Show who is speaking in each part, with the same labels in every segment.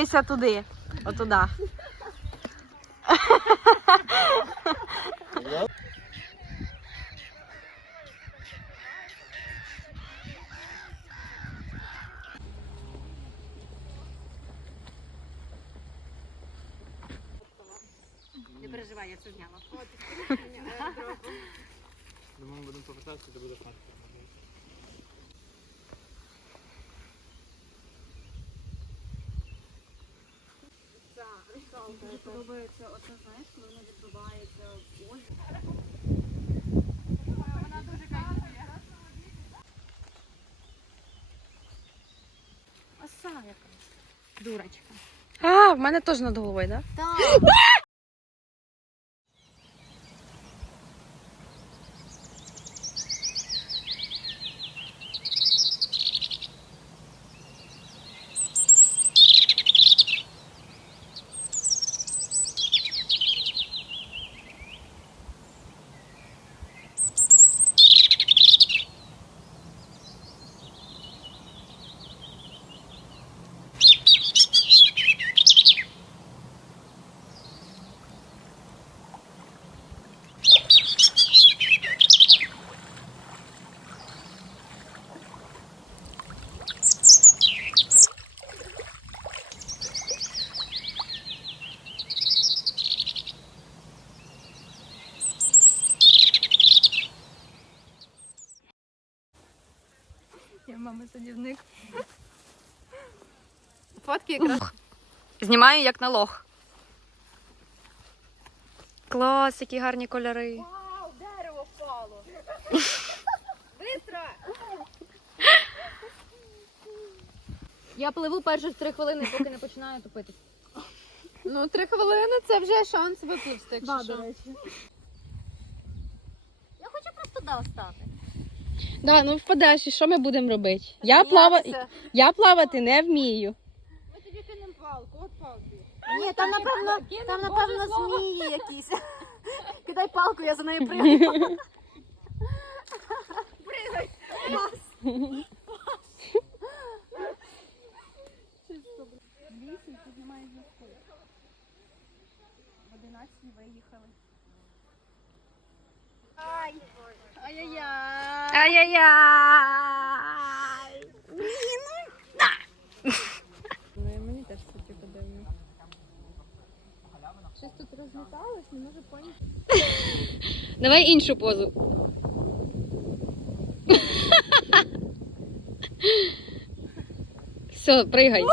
Speaker 1: Дивися туди. Отуда.
Speaker 2: Не переживай, я це зняла.
Speaker 3: Думаю, будемо повертатися, то буде факт.
Speaker 2: Мені подобається, оце знаєш, коли воно відбувається в озері. Оса якась. Дурочка.
Speaker 1: А, в мене теж над головою, так?
Speaker 2: Так.
Speaker 1: Я мама садівник.
Speaker 2: Фотки якраз.
Speaker 1: Знімаю як на лох. Клас, які гарні кольори.
Speaker 2: Вау, дерево впало. Бистро! Я пливу перші три хвилини, поки не починаю топити. Ну, три хвилини це вже шанс якщо що. Я хочу просто да стати.
Speaker 1: Да, ну впадеш, і що ми будемо робити? Я, плава... я плавати не вмію.
Speaker 2: Ми тоді кинемо палку, от палки.
Speaker 4: Ні, там напевно, там напевно змії якісь. Кидай палку, я за нею пригаю.
Speaker 1: Ай-яй-яй! Ай-яй-яй.
Speaker 2: Ну, мені теж це типу. Щось тут розмоталось, не можу поняти.
Speaker 1: Давай іншу позу. Все, пригай.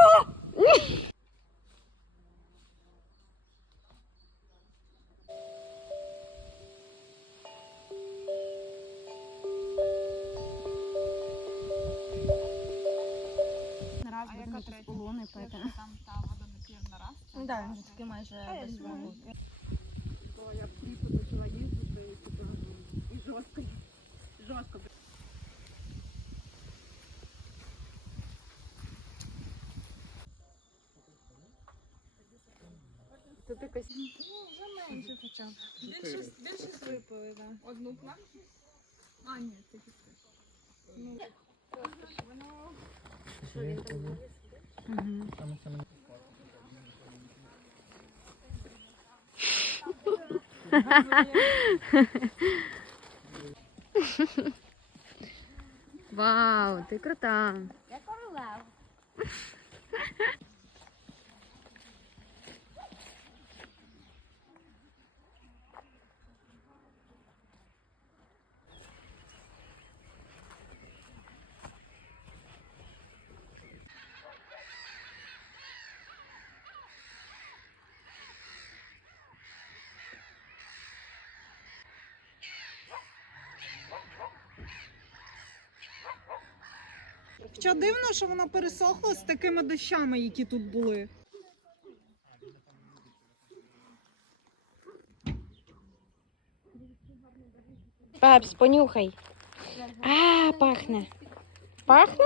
Speaker 1: Ну так, він такий майже без вогу.
Speaker 4: Я б літо почала їздити, типу, і жорстко. Жорстко.
Speaker 2: Тут якось
Speaker 3: Більшість,
Speaker 2: більшість випили, так. Одну планку? А, ні, це тільки. Ну,
Speaker 1: Вау, ти крута.
Speaker 4: Я королева.
Speaker 5: Що дивно, що вона пересохла з такими дощами, які тут були.
Speaker 1: Пепс, понюхай. А, пахне. Пахне?